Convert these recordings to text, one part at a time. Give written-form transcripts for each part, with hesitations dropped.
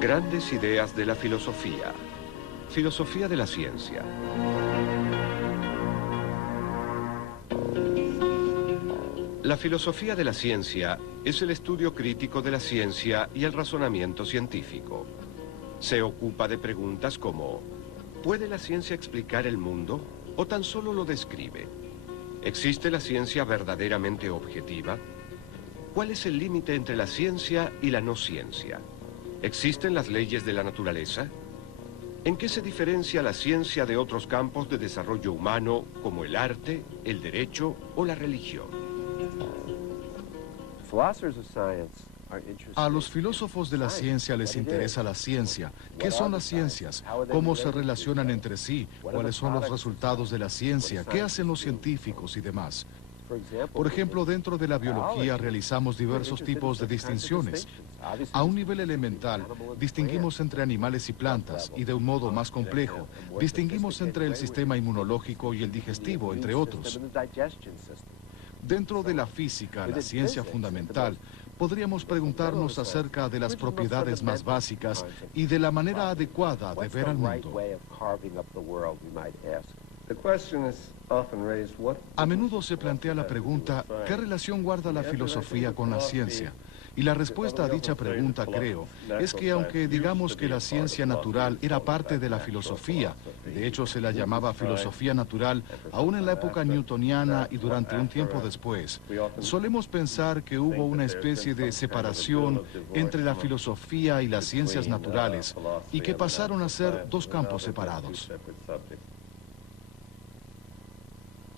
Grandes ideas de la filosofía. Filosofía de la ciencia. La filosofía de la ciencia es el estudio crítico de la ciencia y el razonamiento científico. Se ocupa de preguntas como: ¿puede la ciencia explicar el mundo o tan solo lo describe? ¿Existe la ciencia verdaderamente objetiva? ¿Cuál es el límite entre la ciencia y la no ciencia? ¿Existen las leyes de la naturaleza? ¿En qué se diferencia la ciencia de otros campos de desarrollo humano como el arte, el derecho o la religión? A los filósofos de la ciencia les interesa la ciencia. ¿Qué son las ciencias? ¿Cómo se relacionan entre sí? ¿Cuáles son los resultados de la ciencia? ¿Qué hacen los científicos y demás? Por ejemplo, dentro de la biología realizamos diversos tipos de distinciones. A un nivel elemental, distinguimos entre animales y plantas, y de un modo más complejo, distinguimos entre el sistema inmunológico y el digestivo, entre otros. Dentro de la física, la ciencia fundamental, podríamos preguntarnos acerca de las propiedades más básicas y de la manera adecuada de ver al mundo. A menudo se plantea la pregunta: ¿qué relación guarda la filosofía con la ciencia? Y la respuesta a dicha pregunta, creo, es que aunque digamos que la ciencia natural era parte de la filosofía, de hecho se la llamaba filosofía natural, aún en la época newtoniana y durante un tiempo después, solemos pensar que hubo una especie de separación entre la filosofía y las ciencias naturales, y que pasaron a ser dos campos separados.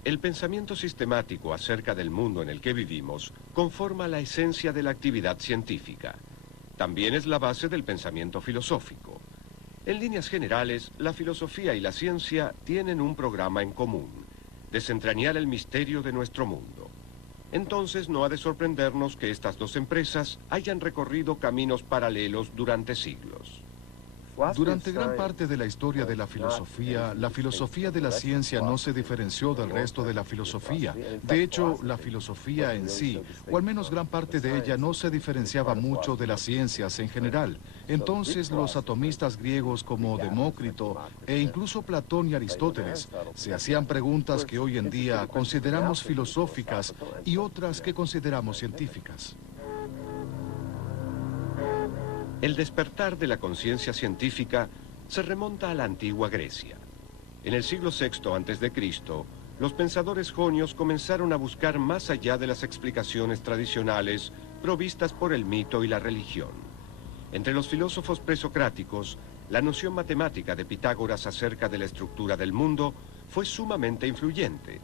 El pensamiento sistemático acerca del mundo en el que vivimos conforma la esencia de la actividad científica. También es la base del pensamiento filosófico. En líneas generales, la filosofía y la ciencia tienen un programa en común: desentrañar el misterio de nuestro mundo. Entonces no ha de sorprendernos que estas dos empresas hayan recorrido caminos paralelos durante siglos. Durante gran parte de la historia de la filosofía de la ciencia no se diferenció del resto de la filosofía. De hecho, la filosofía en sí, o al menos gran parte de ella, no se diferenciaba mucho de las ciencias en general. Entonces, los atomistas griegos como Demócrito e incluso Platón y Aristóteles se hacían preguntas que hoy en día consideramos filosóficas y otras que consideramos científicas. El despertar de la conciencia científica se remonta a la antigua Grecia. En el siglo VI a.C., los pensadores jonios comenzaron a buscar más allá de las explicaciones tradicionales provistas por el mito y la religión. Entre los filósofos presocráticos, la noción matemática de Pitágoras acerca de la estructura del mundo fue sumamente influyente.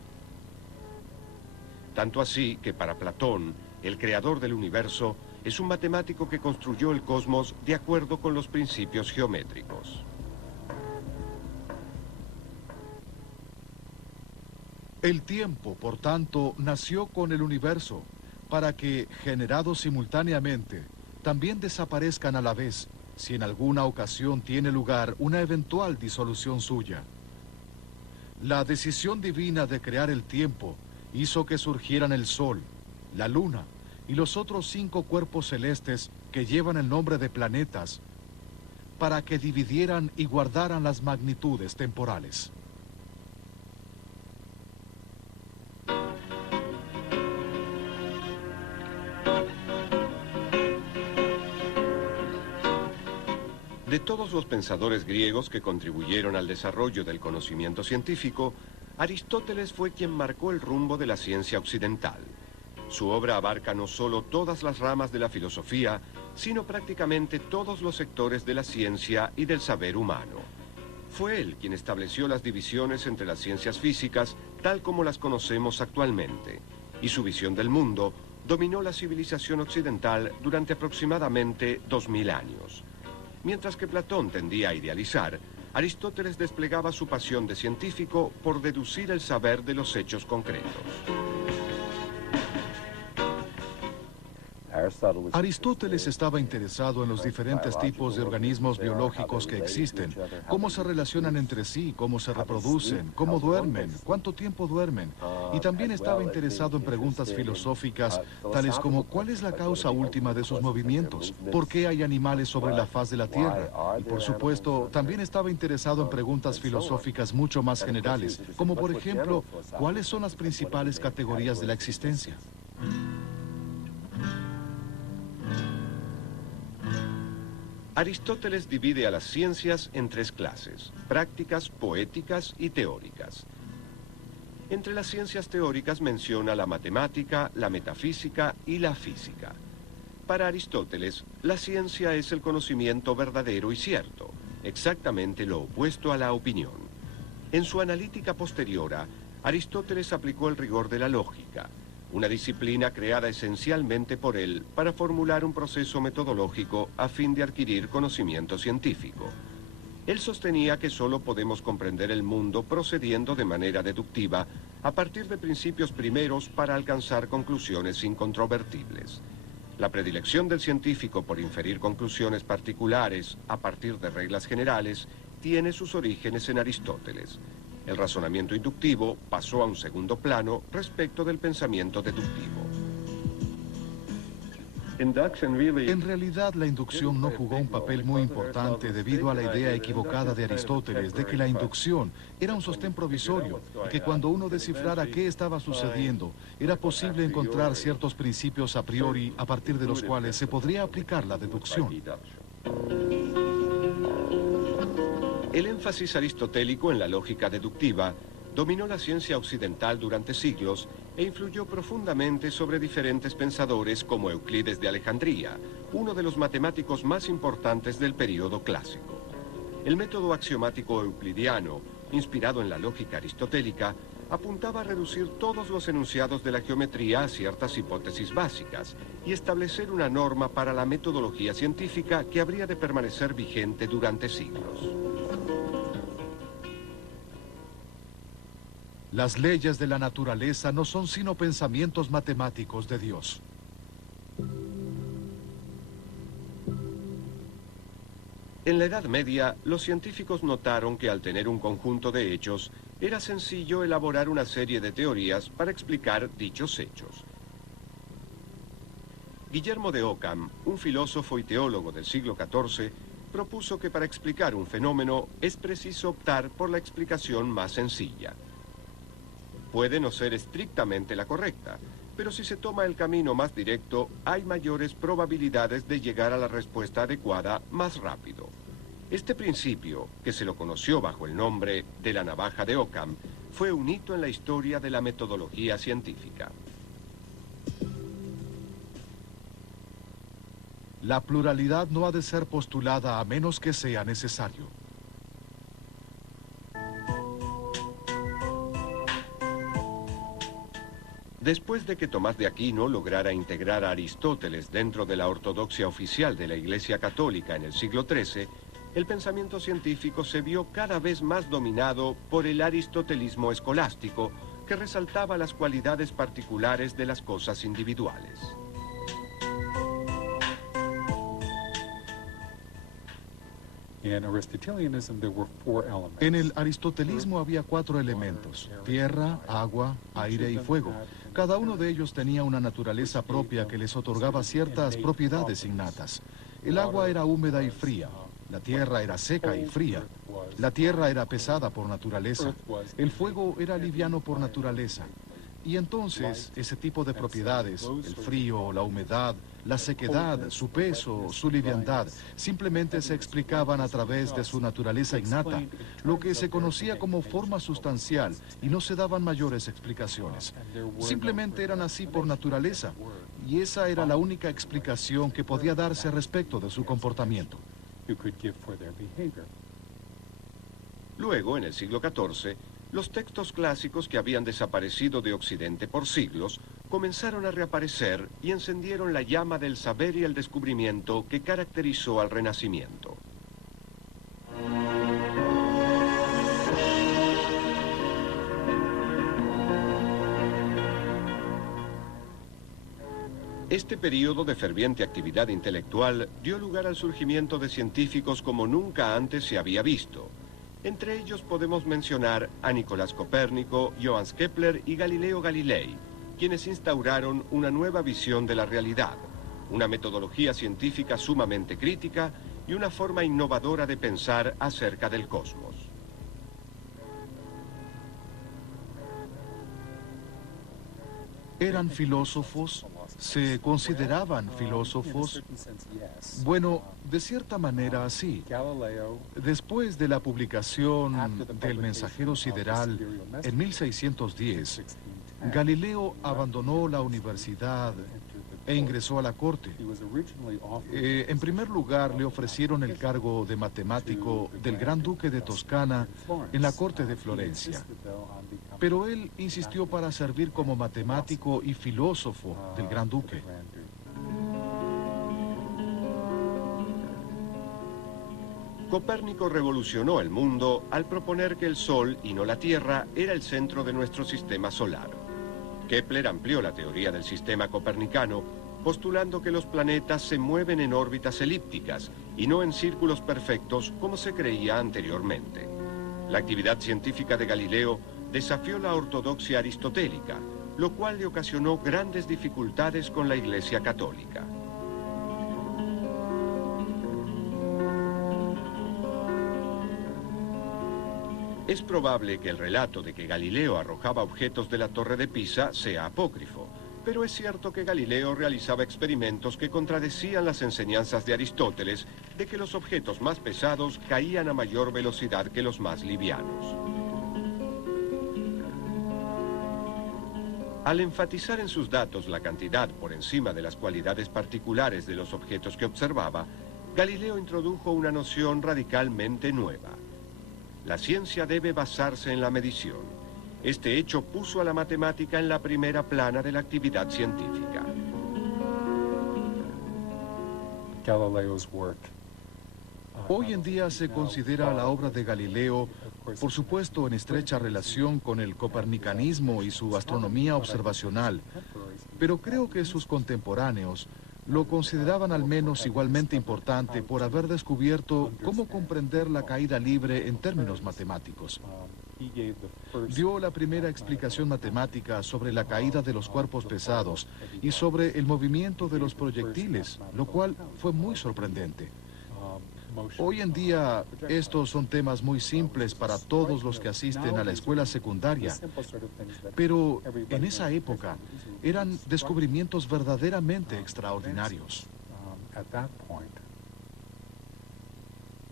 Tanto así que para Platón, el creador del universo, es un matemático que construyó el cosmos de acuerdo con los principios geométricos. El tiempo, por tanto, nació con el universo, para que, generados simultáneamente, también desaparezcan a la vez, si en alguna ocasión tiene lugar una eventual disolución suya. La decisión divina de crear el tiempo hizo que surgieran el Sol, la Luna y los otros 5 cuerpos celestes que llevan el nombre de planetas, para que dividieran y guardaran las magnitudes temporales. De todos los pensadores griegos que contribuyeron al desarrollo del conocimiento científico, Aristóteles fue quien marcó el rumbo de la ciencia occidental. Su obra abarca no solo todas las ramas de la filosofía, sino prácticamente todos los sectores de la ciencia y del saber humano. Fue él quien estableció las divisiones entre las ciencias físicas tal como las conocemos actualmente, y su visión del mundo dominó la civilización occidental durante aproximadamente 2000 años. Mientras que Platón tendía a idealizar, Aristóteles desplegaba su pasión de científico por deducir el saber de los hechos concretos. Aristóteles estaba interesado en los diferentes tipos de organismos biológicos que existen, cómo se relacionan entre sí, cómo se reproducen, cómo duermen, cuánto tiempo duermen. Y también estaba interesado en preguntas filosóficas, tales como ¿cuál es la causa última de sus movimientos? ¿Por qué hay animales sobre la faz de la Tierra? Y por supuesto, también estaba interesado en preguntas filosóficas mucho más generales, como por ejemplo, ¿cuáles son las principales categorías de la existencia? Aristóteles divide a las ciencias en tres clases: prácticas, poéticas y teóricas. Entre las ciencias teóricas menciona la matemática, la metafísica y la física. Para Aristóteles, la ciencia es el conocimiento verdadero y cierto, exactamente lo opuesto a la opinión. En su analítica posteriora, Aristóteles aplicó el rigor de la lógica, una disciplina creada esencialmente por él para formular un proceso metodológico a fin de adquirir conocimiento científico. Él sostenía que solo podemos comprender el mundo procediendo de manera deductiva a partir de principios primeros para alcanzar conclusiones incontrovertibles. La predilección del científico por inferir conclusiones particulares a partir de reglas generales tiene sus orígenes en Aristóteles. El razonamiento inductivo pasó a un segundo plano respecto del pensamiento deductivo. En realidad, la inducción no jugó un papel muy importante debido a la idea equivocada de Aristóteles de que la inducción era un sostén provisorio y que cuando uno descifrara qué estaba sucediendo, era posible encontrar ciertos principios a priori a partir de los cuales se podría aplicar la deducción. El énfasis aristotélico en la lógica deductiva dominó la ciencia occidental durante siglos e influyó profundamente sobre diferentes pensadores como Euclides de Alejandría, uno de los matemáticos más importantes del período clásico. El método axiomático euclidiano, inspirado en la lógica aristotélica, apuntaba a reducir todos los enunciados de la geometría a ciertas hipótesis básicas y establecer una norma para la metodología científica que habría de permanecer vigente durante siglos. Las leyes de la naturaleza no son sino pensamientos matemáticos de Dios. En la Edad Media, los científicos notaron que al tener un conjunto de hechos, era sencillo elaborar una serie de teorías para explicar dichos hechos. Guillermo de Ockham, un filósofo y teólogo del siglo XIV, propuso que para explicar un fenómeno es preciso optar por la explicación más sencilla. Puede no ser estrictamente la correcta, pero si se toma el camino más directo, hay mayores probabilidades de llegar a la respuesta adecuada más rápido. Este principio, que se lo conoció bajo el nombre de la navaja de Ockham, fue un hito en la historia de la metodología científica. La pluralidad no ha de ser postulada a menos que sea necesario. Después de que Tomás de Aquino lograra integrar a Aristóteles dentro de la ortodoxia oficial de la Iglesia Católica en el siglo XIII, el pensamiento científico se vio cada vez más dominado por el aristotelismo escolástico, que resaltaba las cualidades particulares de las cosas individuales. En el aristotelismo había 4 elementos: tierra, agua, aire y fuego. Cada uno de ellos tenía una naturaleza propia que les otorgaba ciertas propiedades innatas. El agua era húmeda y fría. La tierra era seca y fría. La tierra era pesada por naturaleza. El fuego era liviano por naturaleza. Y entonces, ese tipo de propiedades, el frío, la humedad, la sequedad, su peso, su liviandad, simplemente se explicaban a través de su naturaleza innata, lo que se conocía como forma sustancial, y no se daban mayores explicaciones. Simplemente eran así por naturaleza, y esa era la única explicación que podía darse respecto de su comportamiento. Luego, en el siglo XIV, los textos clásicos que habían desaparecido de Occidente por siglos comenzaron a reaparecer y encendieron la llama del saber y el descubrimiento que caracterizó al Renacimiento. Este periodo de ferviente actividad intelectual dio lugar al surgimiento de científicos como nunca antes se había visto. Entre ellos podemos mencionar a Nicolás Copérnico, Johannes Kepler y Galileo Galilei, quienes instauraron una nueva visión de la realidad, una metodología científica sumamente crítica y una forma innovadora de pensar acerca del cosmos. ¿Eran filósofos? ¿Se consideraban filósofos? Bueno, de cierta manera sí. Después de la publicación del Mensajero Sideral en 1610, Galileo abandonó la universidad e ingresó a la corte. En primer lugar, le ofrecieron el cargo de matemático del Gran Duque de Toscana en la corte de Florencia. Pero él insistió para servir como matemático y filósofo del Gran Duque. Copérnico revolucionó el mundo al proponer que el Sol, y no la Tierra, era el centro de nuestro sistema solar. Kepler amplió la teoría del sistema copernicano, postulando que los planetas se mueven en órbitas elípticas y no en círculos perfectos como se creía anteriormente. La actividad científica de Galileo desafió la ortodoxia aristotélica, lo cual le ocasionó grandes dificultades con la Iglesia Católica. Es probable que el relato de que Galileo arrojaba objetos de la Torre de Pisa sea apócrifo, pero es cierto que Galileo realizaba experimentos que contradecían las enseñanzas de Aristóteles de que los objetos más pesados caían a mayor velocidad que los más livianos. Al enfatizar en sus datos la cantidad por encima de las cualidades particulares de los objetos que observaba, Galileo introdujo una noción radicalmente nueva. La ciencia debe basarse en la medición. Este hecho puso a la matemática en la primera plana de la actividad científica. Hoy en día se considera la obra de Galileo, por supuesto en estrecha relación con el copernicanismo y su astronomía observacional, pero creo que sus contemporáneos lo consideraban al menos igualmente importante por haber descubierto cómo comprender la caída libre en términos matemáticos. Dio la primera explicación matemática sobre la caída de los cuerpos pesados y sobre el movimiento de los proyectiles, lo cual fue muy sorprendente. Hoy en día, estos son temas muy simples para todos los que asisten a la escuela secundaria, pero en esa época eran descubrimientos verdaderamente extraordinarios.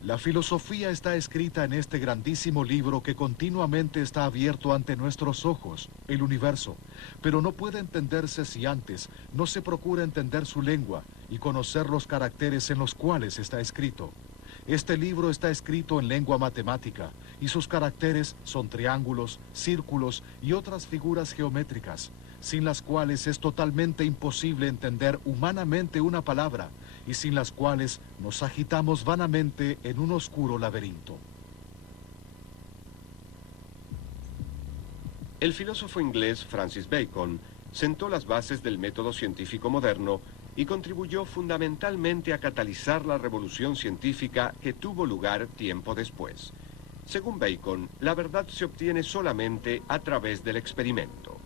La filosofía está escrita en este grandísimo libro que continuamente está abierto ante nuestros ojos, el universo, pero no puede entenderse si antes no se procura entender su lengua y conocer los caracteres en los cuales está escrito. Este libro está escrito en lengua matemática y sus caracteres son triángulos, círculos y otras figuras geométricas, sin las cuales es totalmente imposible entender humanamente una palabra y sin las cuales nos agitamos vanamente en un oscuro laberinto. El filósofo inglés Francis Bacon sentó las bases del método científico moderno y contribuyó fundamentalmente a catalizar la revolución científica que tuvo lugar tiempo después. Según Bacon, la verdad se obtiene solamente a través del experimento.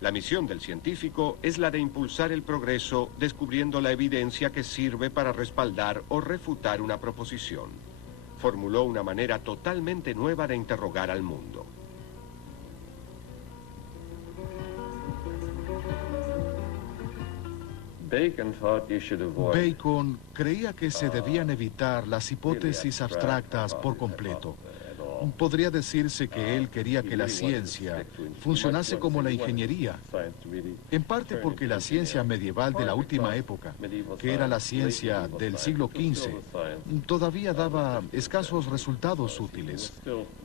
La misión del científico es la de impulsar el progreso descubriendo la evidencia que sirve para respaldar o refutar una proposición. Formuló una manera totalmente nueva de interrogar al mundo. Bacon creía que se debían evitar las hipótesis abstractas por completo. Podría decirse que él quería que la ciencia funcionase como la ingeniería, en parte porque la ciencia medieval de la última época, que era la ciencia del siglo XV, todavía daba escasos resultados útiles.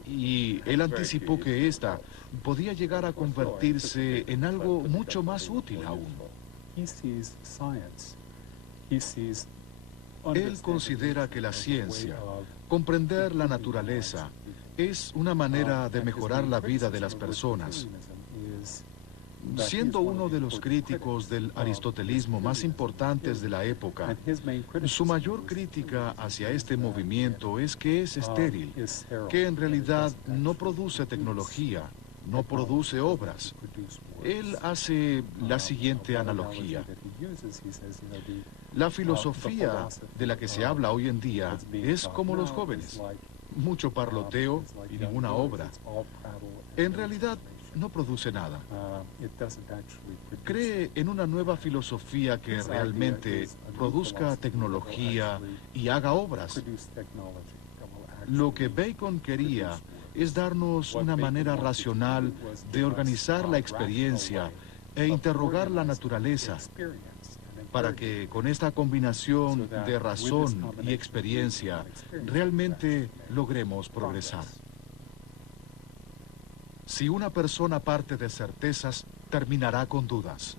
Y él anticipó que ésta podía llegar a convertirse en algo mucho más útil aún. Él considera que la ciencia, comprender la naturaleza, es una manera de mejorar la vida de las personas. Siendo uno de los críticos del aristotelismo más importantes de la época, su mayor crítica hacia este movimiento es que es estéril, que en realidad no produce tecnología, no produce obras. Él hace la siguiente analogía. La filosofía de la que se habla hoy en día es como los jóvenes. Mucho parloteo y ninguna obra. En realidad, no produce nada. Cree en una nueva filosofía que realmente produzca tecnología y haga obras. Lo que Bacon quería es darnos una manera racional de organizar la experiencia e interrogar la naturaleza, para que con esta combinación de razón y experiencia realmente logremos progresar. Si una persona parte de certezas, terminará con dudas.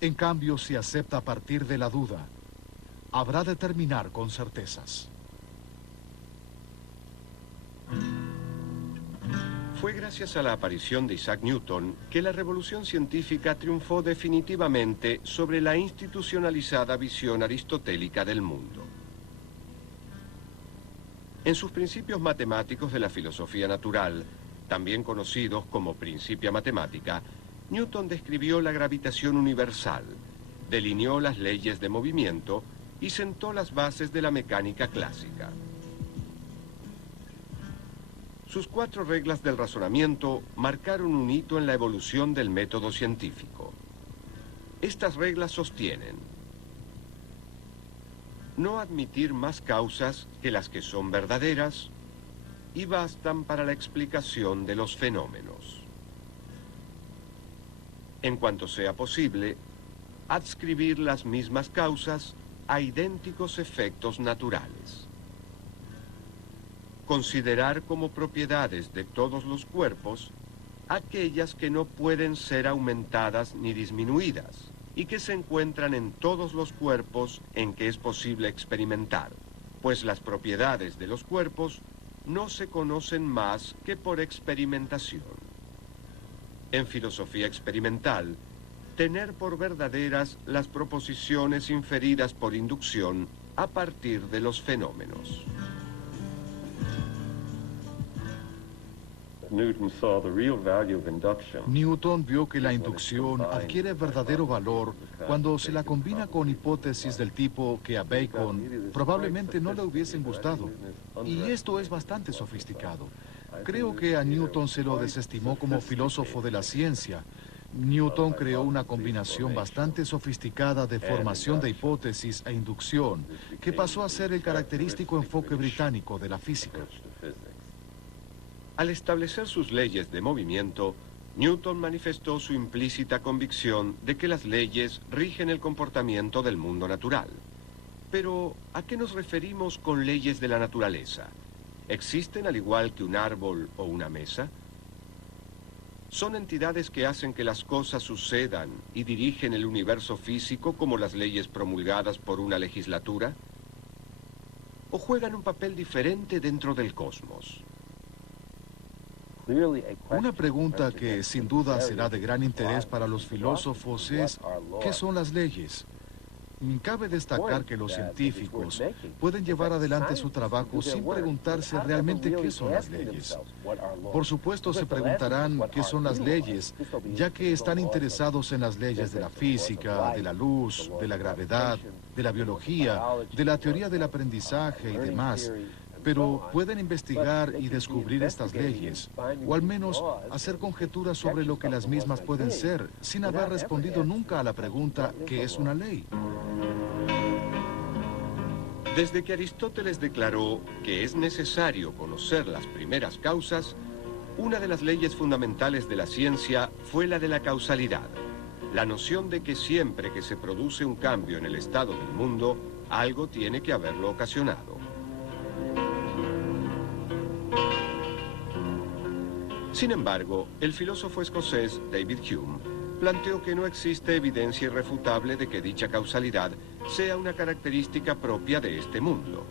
En cambio, si acepta partir de la duda, habrá de terminar con certezas. Fue gracias a la aparición de Isaac Newton que la revolución científica triunfó definitivamente sobre la institucionalizada visión aristotélica del mundo. En sus principios matemáticos de la filosofía natural, también conocidos como Principia Matemática, Newton describió la gravitación universal, delineó las leyes de movimiento y sentó las bases de la mecánica clásica. Sus 4 reglas del razonamiento marcaron un hito en la evolución del método científico. Estas reglas sostienen: no admitir más causas que las que son verdaderas y bastan para la explicación de los fenómenos. En cuanto sea posible, adscribir las mismas causas a idénticos efectos naturales. Considerar como propiedades de todos los cuerpos aquellas que no pueden ser aumentadas ni disminuidas y que se encuentran en todos los cuerpos en que es posible experimentar, pues las propiedades de los cuerpos no se conocen más que por experimentación. En filosofía experimental, tener por verdaderas las proposiciones inferidas por inducción a partir de los fenómenos. Newton vio que la inducción adquiere verdadero valor cuando se la combina con hipótesis del tipo que a Bacon probablemente no le hubiesen gustado. Y esto es bastante sofisticado. Creo que a Newton se lo desestimó como filósofo de la ciencia. Newton creó una combinación bastante sofisticada de formación de hipótesis e inducción, que pasó a ser el característico enfoque británico de la física. Al establecer sus leyes de movimiento, Newton manifestó su implícita convicción de que las leyes rigen el comportamiento del mundo natural. Pero, ¿a qué nos referimos con leyes de la naturaleza? ¿Existen al igual que un árbol o una mesa? ¿Son entidades que hacen que las cosas sucedan y dirigen el universo físico como las leyes promulgadas por una legislatura? ¿O juegan un papel diferente dentro del cosmos? Una pregunta que sin duda será de gran interés para los filósofos es: ¿qué son las leyes? Cabe destacar que los científicos pueden llevar adelante su trabajo sin preguntarse realmente qué son las leyes. Por supuesto se preguntarán qué son las leyes, ya que están interesados en las leyes de la física, de la luz, de la gravedad, de la biología, de la teoría del aprendizaje y demás. Pero pueden investigar y descubrir estas leyes, o al menos hacer conjeturas sobre lo que las mismas pueden ser, sin haber respondido nunca a la pregunta ¿qué es una ley? Desde que Aristóteles declaró que es necesario conocer las primeras causas, una de las leyes fundamentales de la ciencia fue la de la causalidad, la noción de que siempre que se produce un cambio en el estado del mundo, algo tiene que haberlo ocasionado. Sin embargo, el filósofo escocés David Hume planteó que no existe evidencia irrefutable de que dicha causalidad sea una característica propia de este mundo.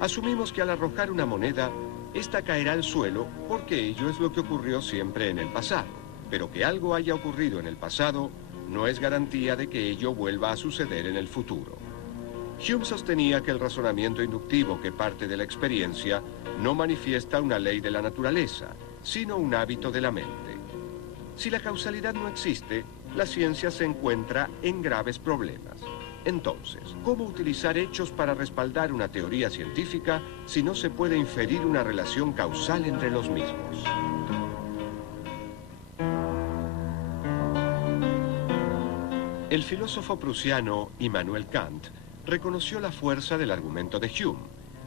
Asumimos que al arrojar una moneda, esta caerá al suelo porque ello es lo que ocurrió siempre en el pasado. pero que algo haya ocurrido en el pasado no es garantía de que ello vuelva a suceder en el futuro. Hume sostenía que el razonamiento inductivo que parte de la experiencia no manifiesta una ley de la naturaleza, sino un hábito de la mente. Si la causalidad no existe, la ciencia se encuentra en graves problemas. Entonces, ¿cómo utilizar hechos para respaldar una teoría científica si no se puede inferir una relación causal entre los mismos? El filósofo prusiano Immanuel Kant reconoció la fuerza del argumento de Hume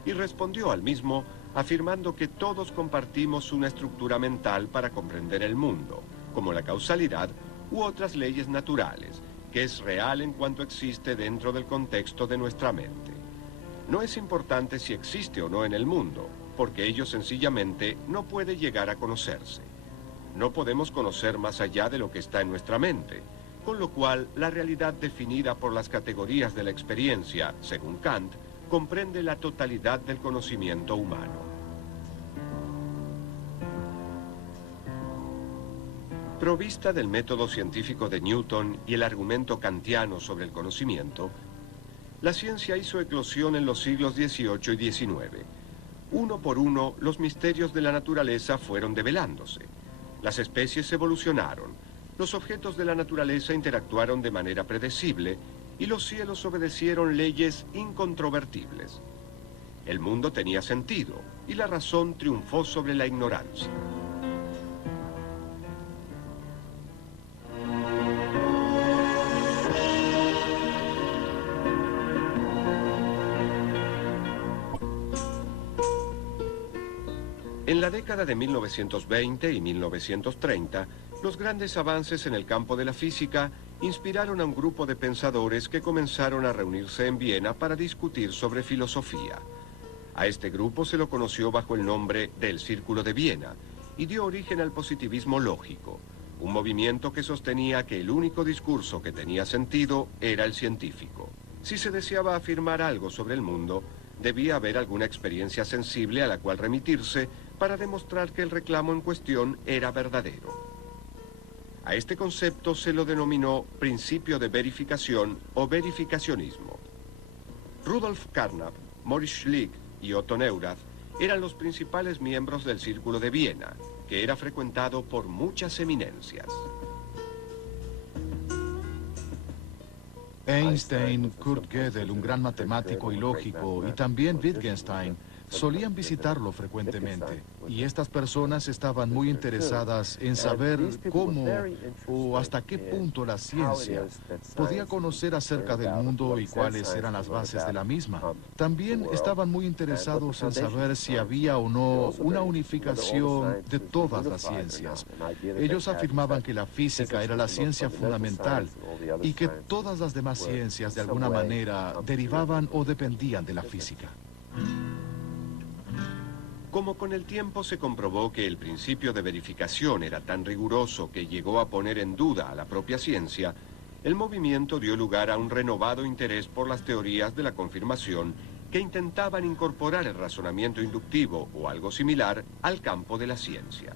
y respondió al mismo afirmando que todos compartimos una estructura mental para comprender el mundo, como la causalidad u otras leyes naturales, que es real en cuanto existe dentro del contexto de nuestra mente. No es importante si existe o no en el mundo, porque ello sencillamente no puede llegar a conocerse. No podemos conocer más allá de lo que está en nuestra mente, con lo cual la realidad definida por las categorías de la experiencia, según Kant, comprende la totalidad del conocimiento humano. Provista del método científico de Newton y el argumento kantiano sobre el conocimiento, la ciencia hizo eclosión en los siglos XVIII y XIX. Uno por uno, los misterios de la naturaleza fueron develándose. Las especies evolucionaron, los objetos de la naturaleza interactuaron de manera predecible y los cielos obedecieron leyes incontrovertibles. El mundo tenía sentido y la razón triunfó sobre la ignorancia. En la década de 1920 y 1930, los grandes avances en el campo de la física inspiraron a un grupo de pensadores que comenzaron a reunirse en Viena para discutir sobre filosofía. A este grupo se lo conoció bajo el nombre del Círculo de Viena y dio origen al positivismo lógico, un movimiento que sostenía que el único discurso que tenía sentido era el científico. Si se deseaba afirmar algo sobre el mundo, debía haber alguna experiencia sensible a la cual remitirse para demostrar que el reclamo en cuestión era verdadero. A este concepto se lo denominó principio de verificación o verificacionismo. Rudolf Carnap, Maurice Schlick y Otto Neurath eran los principales miembros del Círculo de Viena, que era frecuentado por muchas eminencias. Einstein, Kurt Gödel, un gran matemático y lógico, y también Wittgenstein, solían visitarlo frecuentemente. Y estas personas estaban muy interesadas en saber cómo o hasta qué punto la ciencia podía conocer acerca del mundo y cuáles eran las bases de la misma. También estaban muy interesados en saber si había o no una unificación de todas las ciencias. Ellos afirmaban que la física era la ciencia fundamental y que todas las demás ciencias de alguna manera derivaban o dependían de la física. Como con el tiempo se comprobó que el principio de verificación era tan riguroso que llegó a poner en duda a la propia ciencia, el movimiento dio lugar a un renovado interés por las teorías de la confirmación que intentaban incorporar el razonamiento inductivo o algo similar al campo de la ciencia.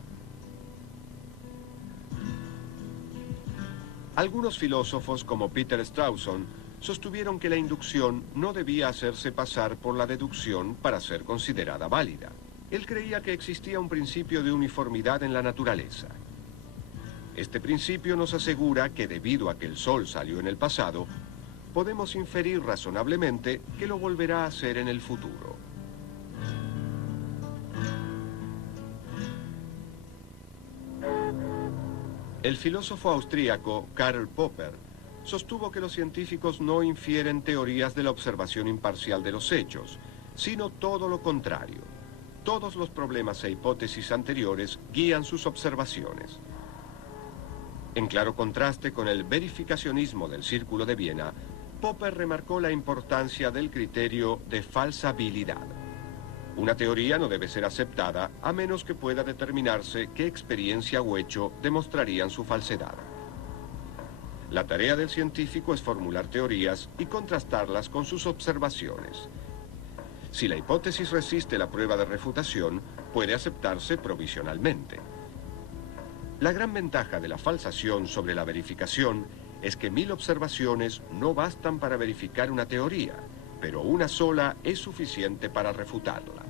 Algunos filósofos como Peter Strawson sostuvieron que la inducción no debía hacerse pasar por la deducción para ser considerada válida. Él creía que existía un principio de uniformidad en la naturaleza. Este principio nos asegura que debido a que el Sol salió en el pasado, podemos inferir razonablemente que lo volverá a hacer en el futuro. El filósofo austríaco Karl Popper sostuvo que los científicos no infieren teorías de la observación imparcial de los hechos, sino todo lo contrario. Todos los problemas e hipótesis anteriores guían sus observaciones. En claro contraste con el verificacionismo del Círculo de Viena, Popper remarcó la importancia del criterio de falsabilidad. Una teoría no debe ser aceptada a menos que pueda determinarse qué experiencia o hecho demostrarían su falsedad. La tarea del científico es formular teorías y contrastarlas con sus observaciones. Si la hipótesis resiste la prueba de refutación, puede aceptarse provisionalmente. La gran ventaja de la falsación sobre la verificación es que 1000 observaciones no bastan para verificar una teoría, pero una sola es suficiente para refutarla.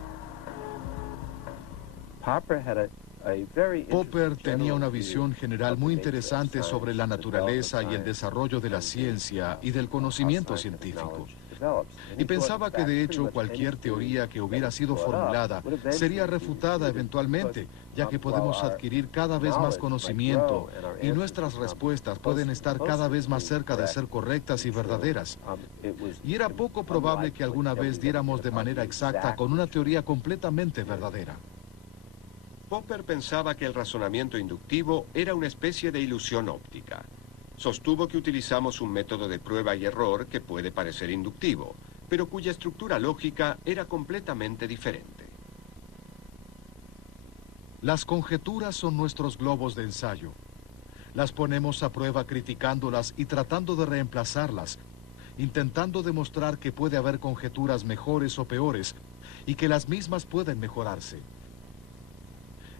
Popper tenía una visión general muy interesante sobre la naturaleza y el desarrollo de la ciencia y del conocimiento científico. Y pensaba que de hecho cualquier teoría que hubiera sido formulada sería refutada eventualmente, ya que podemos adquirir cada vez más conocimiento y nuestras respuestas pueden estar cada vez más cerca de ser correctas y verdaderas. Y era poco probable que alguna vez diéramos de manera exacta con una teoría completamente verdadera. Popper pensaba que el razonamiento inductivo era una especie de ilusión óptica. Sostuvo que utilizamos un método de prueba y error que puede parecer inductivo, pero cuya estructura lógica era completamente diferente. Las conjeturas son nuestros globos de ensayo. Las ponemos a prueba criticándolas y tratando de reemplazarlas, intentando demostrar que puede haber conjeturas mejores o peores y que las mismas pueden mejorarse.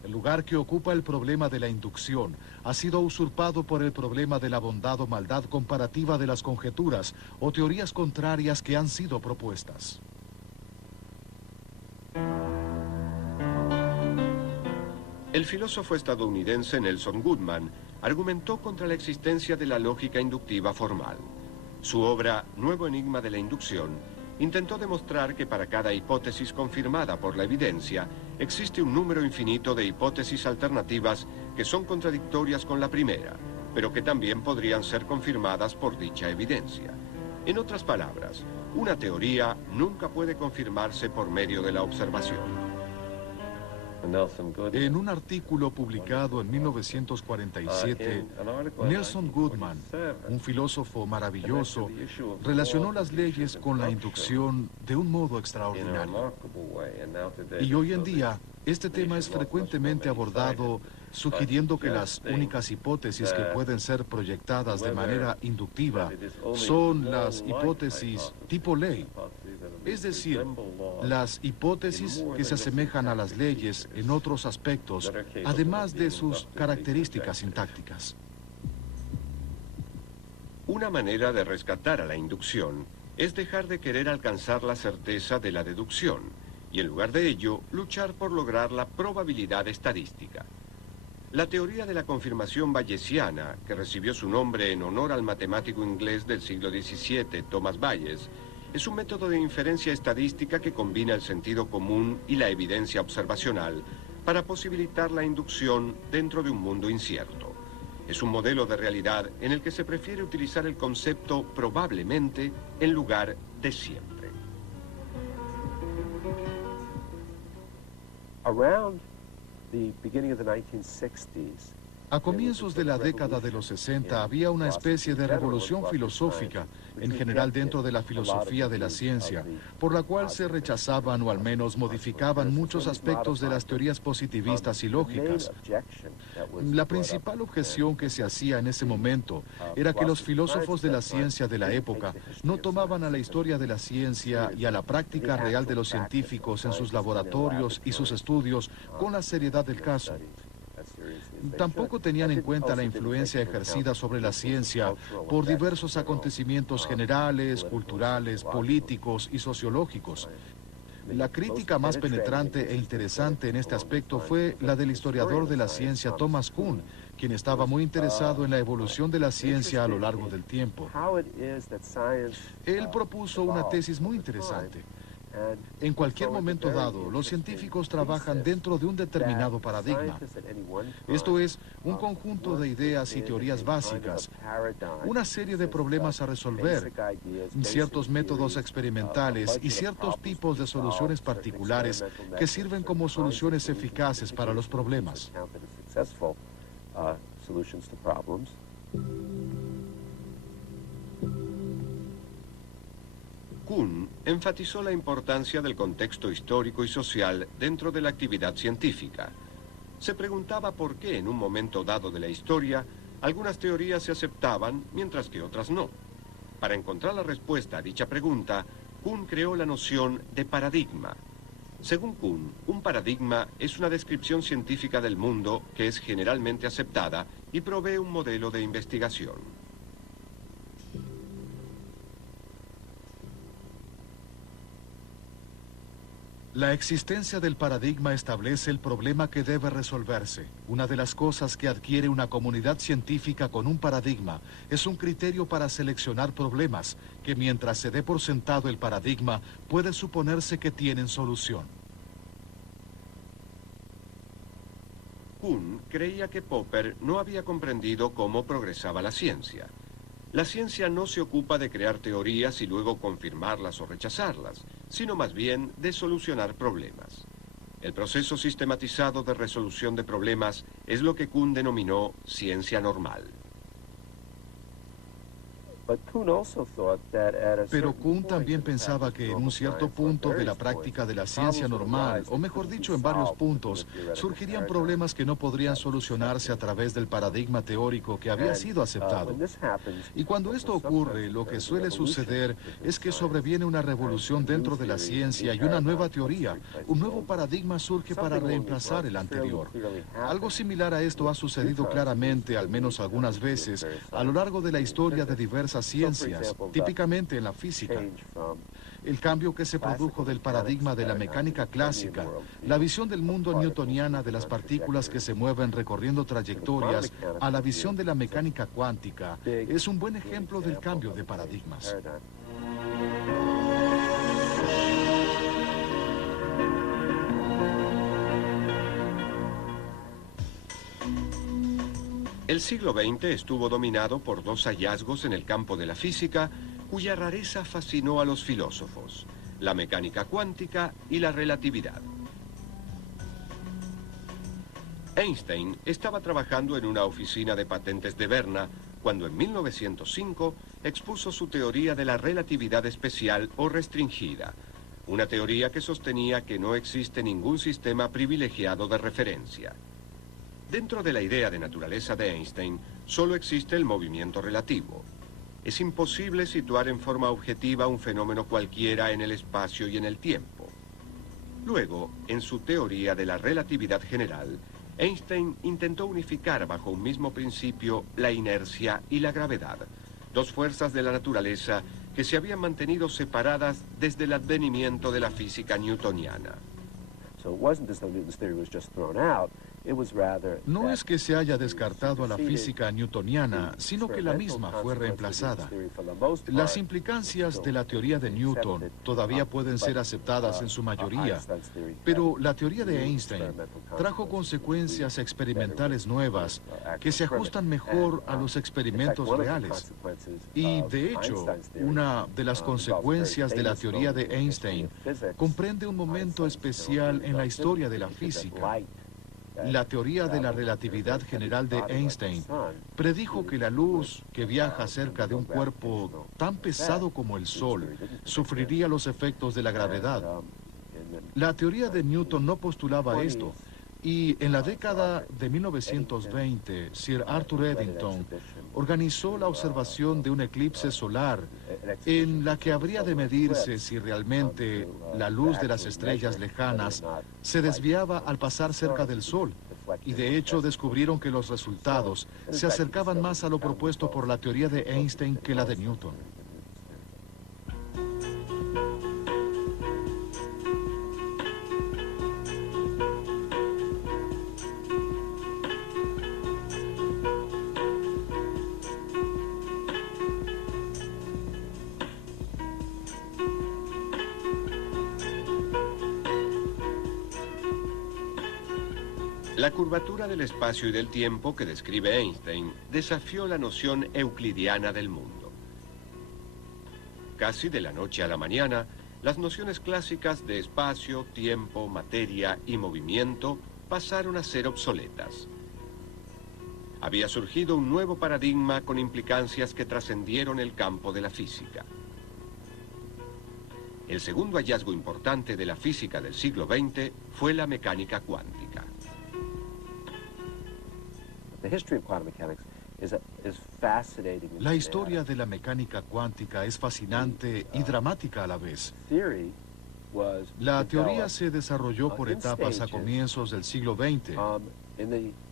El lugar que ocupa el problema de la inducción ha sido usurpado por el problema de la bondad o maldad comparativa de las conjeturas o teorías contrarias que han sido propuestas. El filósofo estadounidense Nelson Goodman argumentó contra la existencia de la lógica inductiva formal. Su obra, Nuevo enigma de la inducción, intentó demostrar que para cada hipótesis confirmada por la evidencia, existe un número infinito de hipótesis alternativas que son contradictorias con la primera, pero que también podrían ser confirmadas por dicha evidencia. En otras palabras, una teoría nunca puede confirmarse por medio de la observación. En un artículo publicado en 1947, Nelson Goodman, un filósofo maravilloso, relacionó las leyes con la inducción de un modo extraordinario. Y hoy en día, este tema es frecuentemente abordado, sugiriendo que las únicas hipótesis que pueden ser proyectadas de manera inductiva son las hipótesis tipo ley. Es decir, las hipótesis que se asemejan a las leyes en otros aspectos, además de sus características sintácticas. Una manera de rescatar a la inducción es dejar de querer alcanzar la certeza de la deducción y en lugar de ello, luchar por lograr la probabilidad estadística. La teoría de la confirmación bayesiana, que recibió su nombre en honor al matemático inglés del siglo XVII, Thomas Bayes, es un método de inferencia estadística que combina el sentido común y la evidencia observacional para posibilitar la inducción dentro de un mundo incierto. Es un modelo de realidad en el que se prefiere utilizar el concepto probablemente en lugar de siempre. A comienzos de la década de los 60 había una especie de revolución filosófica, en general dentro de la filosofía de la ciencia, por la cual se rechazaban o al menos modificaban muchos aspectos de las teorías positivistas y lógicas. La principal objeción que se hacía en ese momento era que los filósofos de la ciencia de la época no tomaban a la historia de la ciencia y a la práctica real de los científicos en sus laboratorios y sus estudios con la seriedad del caso. Tampoco tenían en cuenta la influencia ejercida sobre la ciencia por diversos acontecimientos generales, culturales, políticos y sociológicos. La crítica más penetrante e interesante en este aspecto fue la del historiador de la ciencia Thomas Kuhn, quien estaba muy interesado en la evolución de la ciencia a lo largo del tiempo. Él propuso una tesis muy interesante. En cualquier momento dado, los científicos trabajan dentro de un determinado paradigma. Esto es, un conjunto de ideas y teorías básicas, una serie de problemas a resolver, ciertos métodos experimentales y ciertos tipos de soluciones particulares que sirven como soluciones eficaces para los problemas. Kuhn enfatizó la importancia del contexto histórico y social dentro de la actividad científica. Se preguntaba por qué en un momento dado de la historia algunas teorías se aceptaban mientras que otras no. Para encontrar la respuesta a dicha pregunta, Kuhn creó la noción de paradigma. Según Kuhn, un paradigma es una descripción científica del mundo que es generalmente aceptada y provee un modelo de investigación. La existencia del paradigma establece el problema que debe resolverse. Una de las cosas que adquiere una comunidad científica con un paradigma es un criterio para seleccionar problemas que, mientras se dé por sentado el paradigma, puede suponerse que tienen solución. Kuhn creía que Popper no había comprendido cómo progresaba la ciencia. La ciencia no se ocupa de crear teorías y luego confirmarlas o rechazarlas, sino más bien de solucionar problemas. El proceso sistematizado de resolución de problemas es lo que Kuhn denominó ciencia normal. Pero Kuhn también pensaba que en un cierto punto de la práctica de la ciencia normal, o mejor dicho, en varios puntos, surgirían problemas que no podrían solucionarse a través del paradigma teórico que había sido aceptado. Y cuando esto ocurre, lo que suele suceder es que sobreviene una revolución dentro de la ciencia y una nueva teoría. Un nuevo paradigma surge para reemplazar el anterior. Algo similar a esto ha sucedido claramente, al menos algunas veces, a lo largo de la historia de diversas ciencias, típicamente en la física. El cambio que se produjo del paradigma de la mecánica clásica, la visión del mundo newtoniana de las partículas que se mueven recorriendo trayectorias, a la visión de la mecánica cuántica, es un buen ejemplo del cambio de paradigmas. El siglo XX estuvo dominado por dos hallazgos en el campo de la física cuya rareza fascinó a los filósofos: la mecánica cuántica y la relatividad. Einstein estaba trabajando en una oficina de patentes de Berna cuando en 1905 expuso su teoría de la relatividad especial o restringida, una teoría que sostenía que no existe ningún sistema privilegiado de referencia. Dentro de la idea de naturaleza de Einstein, solo existe el movimiento relativo. Es imposible situar en forma objetiva un fenómeno cualquiera en el espacio y en el tiempo. Luego, en su teoría de la relatividad general, Einstein intentó unificar bajo un mismo principio la inercia y la gravedad, dos fuerzas de la naturaleza que se habían mantenido separadas desde el advenimiento de la física newtoniana. No es que se haya descartado a la física newtoniana, sino que la misma fue reemplazada. Las implicancias de la teoría de Newton todavía pueden ser aceptadas en su mayoría, pero la teoría de Einstein trajo consecuencias experimentales nuevas que se ajustan mejor a los experimentos reales. Y, de hecho, una de las consecuencias de la teoría de Einstein comprende un momento especial en la historia de la física. La teoría de la relatividad general de Einstein predijo que la luz que viaja cerca de un cuerpo tan pesado como el Sol sufriría los efectos de la gravedad. La teoría de Newton no postulaba esto, y en la década de 1920, Sir Arthur Eddington organizó la observación de un eclipse solar en la que habría de medirse si realmente la luz de las estrellas lejanas se desviaba al pasar cerca del Sol. Y de hecho descubrieron que los resultados se acercaban más a lo propuesto por la teoría de Einstein que la de Newton. La curvatura del espacio y del tiempo que describe Einstein desafió la noción euclidiana del mundo. Casi de la noche a la mañana, las nociones clásicas de espacio, tiempo, materia y movimiento pasaron a ser obsoletas. Había surgido un nuevo paradigma con implicancias que trascendieron el campo de la física. El segundo hallazgo importante de la física del siglo XX fue la mecánica cuántica. La historia de la mecánica cuántica es fascinante y dramática a la vez. La teoría se desarrolló por etapas a comienzos del siglo XX.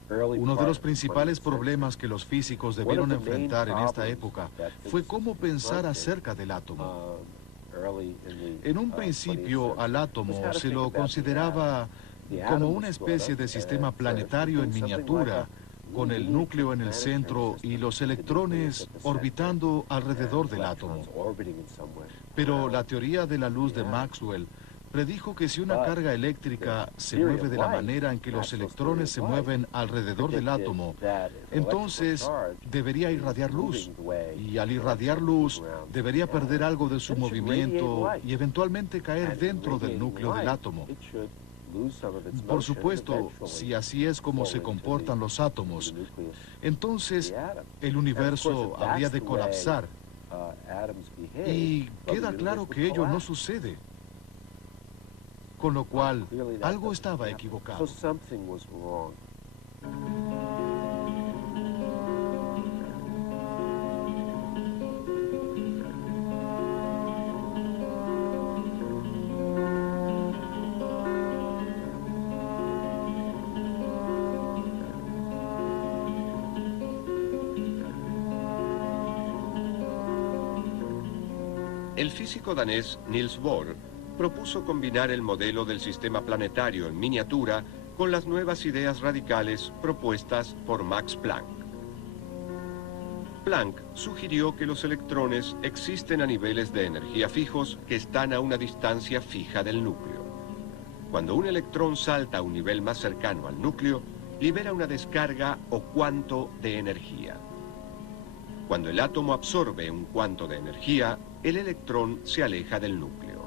Uno de los principales problemas que los físicos debieron enfrentar en esta época fue cómo pensar acerca del átomo. En un principio, al átomo se lo consideraba como una especie de sistema planetario en miniatura, con el núcleo en el centro y los electrones orbitando alrededor del átomo. Pero la teoría de la luz de Maxwell predijo que si una carga eléctrica se mueve de la manera en que los electrones se mueven alrededor del átomo, entonces debería irradiar luz, y al irradiar luz debería perder algo de su movimiento y eventualmente caer dentro del núcleo del átomo. Por supuesto, si así es como se comportan los átomos, entonces el universo habría de colapsar, y queda claro que ello no sucede. Con lo cual, algo estaba equivocado. El físico danés Niels Bohr propuso combinar el modelo del sistema planetario en miniatura con las nuevas ideas radicales propuestas por Max Planck. Planck sugirió que los electrones existen a niveles de energía fijos que están a una distancia fija del núcleo. Cuando un electrón salta a un nivel más cercano al núcleo, libera una descarga o cuanto de energía. Cuando el átomo absorbe un cuanto de energía, el electrón se aleja del núcleo.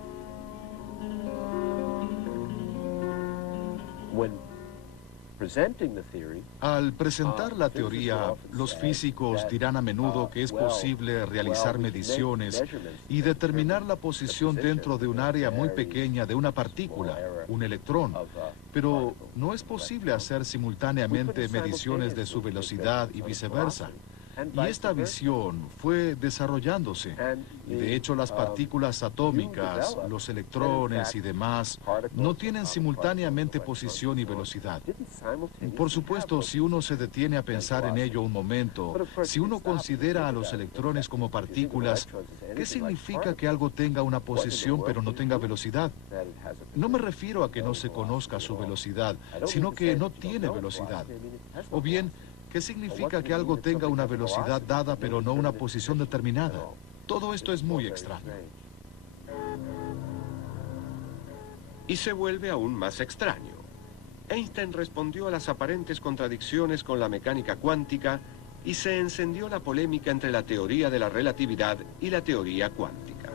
Al presentar la teoría, los físicos dirán a menudo que es posible realizar mediciones y determinar la posición dentro de un área muy pequeña de una partícula, un electrón, pero no es posible hacer simultáneamente mediciones de su velocidad y viceversa. Y esta visión fue desarrollándose. Y de hecho las partículas atómicas, los electrones y demás, no tienen simultáneamente posición y velocidad. Por supuesto, si uno se detiene a pensar en ello un momento, si uno considera a los electrones como partículas, ¿qué significa que algo tenga una posición pero no tenga velocidad? No me refiero a que no se conozca su velocidad, sino que no tiene velocidad. O bien, ¿qué significa que algo tenga una velocidad dada pero no una posición determinada? Todo esto es muy extraño. Y se vuelve aún más extraño. Einstein respondió a las aparentes contradicciones con la mecánica cuántica y se encendió la polémica entre la teoría de la relatividad y la teoría cuántica.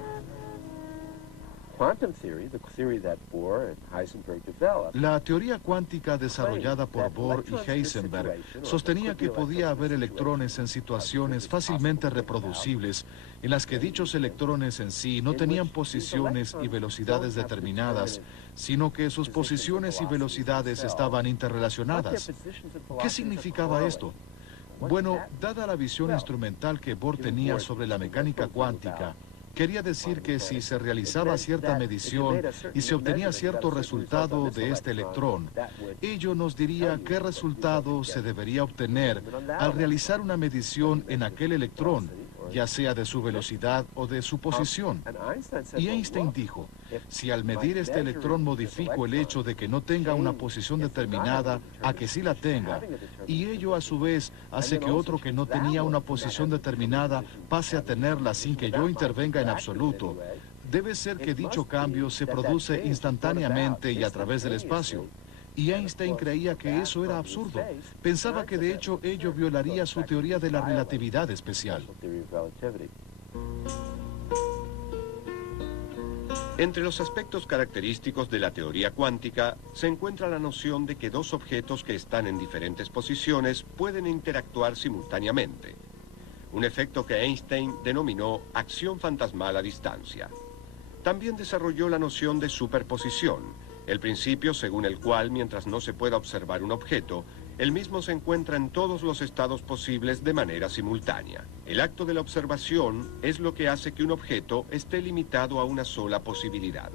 La teoría cuántica desarrollada por Bohr y Heisenberg sostenía que podía haber electrones en situaciones fácilmente reproducibles en las que dichos electrones en sí no tenían posiciones y velocidades determinadas, sino que sus posiciones y velocidades estaban interrelacionadas. ¿Qué significaba esto? Bueno, dada la visión instrumental que Bohr tenía sobre la mecánica cuántica, quería decir que si se realizaba cierta medición y se obtenía cierto resultado de este electrón, ello nos diría qué resultado se debería obtener al realizar una medición en aquel electrón, ya sea de su velocidad o de su posición. Y Einstein dijo, si al medir este electrón modifico el hecho de que no tenga una posición determinada a que sí la tenga, y ello a su vez hace que otro que no tenía una posición determinada pase a tenerla sin que yo intervenga en absoluto, debe ser que dicho cambio se produce instantáneamente y a través del espacio. Y Einstein creía que eso era absurdo. Pensaba que de hecho ello violaría su teoría de la relatividad especial. Entre los aspectos característicos de la teoría cuántica se encuentra la noción de que dos objetos que están en diferentes posiciones pueden interactuar simultáneamente. Un efecto que Einstein denominó acción fantasmal a distancia. También desarrolló la noción de superposición, el principio según el cual, mientras no se pueda observar un objeto, el mismo se encuentra en todos los estados posibles de manera simultánea. El acto de la observación es lo que hace que un objeto esté limitado a una sola posibilidad.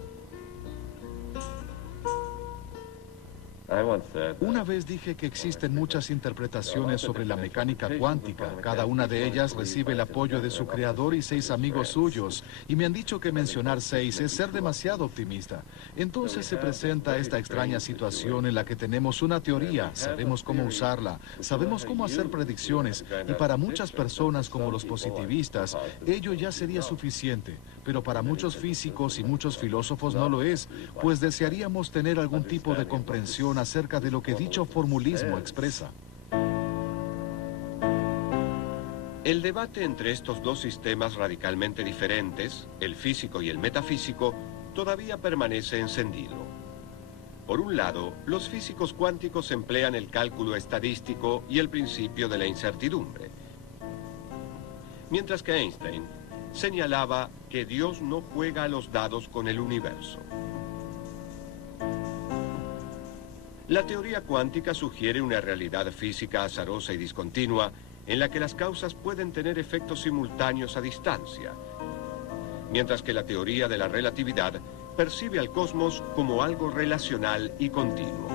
Una vez dije que existen muchas interpretaciones sobre la mecánica cuántica. Cada una de ellas recibe el apoyo de su creador y 6 amigos suyos. Y me han dicho que mencionar 6 es ser demasiado optimista. Entonces se presenta esta extraña situación en la que tenemos una teoría, sabemos cómo usarla, sabemos cómo hacer predicciones. Y para muchas personas como los positivistas, ello ya sería suficiente. Pero para muchos físicos y muchos filósofos no lo es, pues desearíamos tener algún tipo de comprensión acerca de lo que dicho formulismo expresa. El debate entre estos dos sistemas radicalmente diferentes, el físico y el metafísico, todavía permanece encendido. Por un lado, los físicos cuánticos emplean el cálculo estadístico y el principio de la incertidumbre, mientras que Einstein señalaba que Dios no juega a los dados con el universo. La teoría cuántica sugiere una realidad física azarosa y discontinua en la que las causas pueden tener efectos simultáneos a distancia, mientras que la teoría de la relatividad percibe al cosmos como algo relacional y continuo.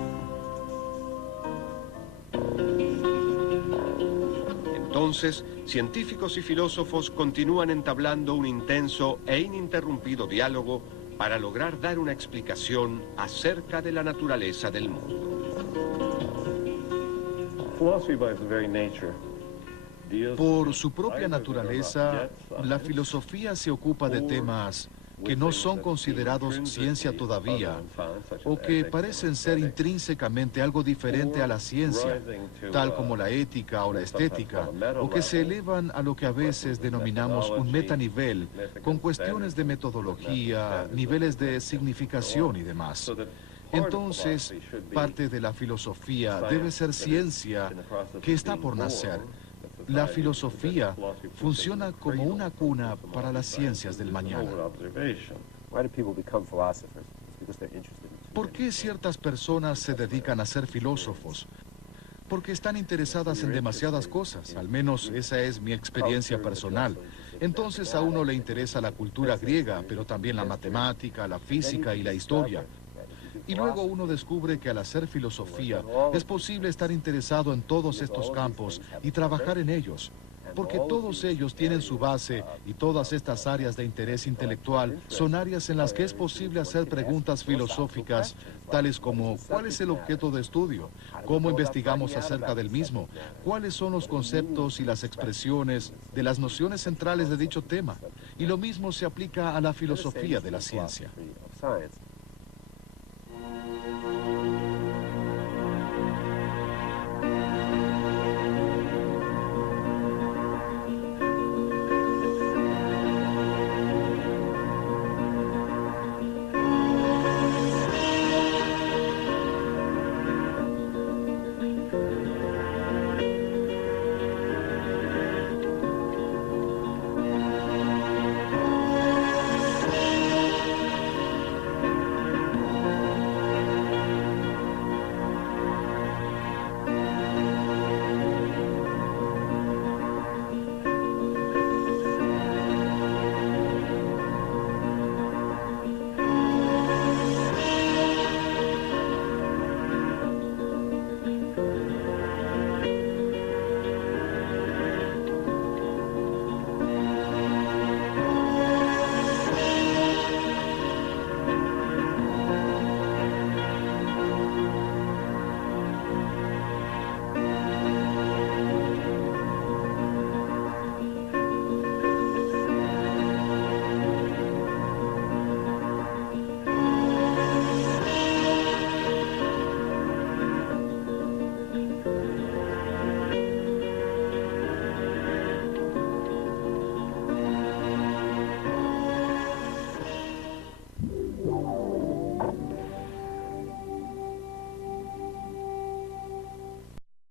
Entonces, científicos y filósofos continúan entablando un intenso e ininterrumpido diálogo para lograr dar una explicación acerca de la naturaleza del mundo. Por su propia naturaleza, la filosofía se ocupa de temas que no son considerados ciencia todavía, o que parecen ser intrínsecamente algo diferente a la ciencia, tal como la ética o la estética, o que se elevan a lo que a veces denominamos un metanivel, con cuestiones de metodología, niveles de significación y demás. Entonces, parte de la filosofía debe ser ciencia que está por nacer. La filosofía funciona como una cuna para las ciencias del mañana. ¿Por qué ciertas personas se dedican a ser filósofos? Porque están interesadas en demasiadas cosas, al menos esa es mi experiencia personal. Entonces a uno le interesa la cultura griega, pero también la matemática, la física y la historia. Y luego uno descubre que al hacer filosofía es posible estar interesado en todos estos campos y trabajar en ellos, porque todos ellos tienen su base y todas estas áreas de interés intelectual son áreas en las que es posible hacer preguntas filosóficas, tales como ¿cuál es el objeto de estudio? ¿Cómo investigamos acerca del mismo? ¿Cuáles son los conceptos y las expresiones de las nociones centrales de dicho tema? Y lo mismo se aplica a la filosofía de la ciencia.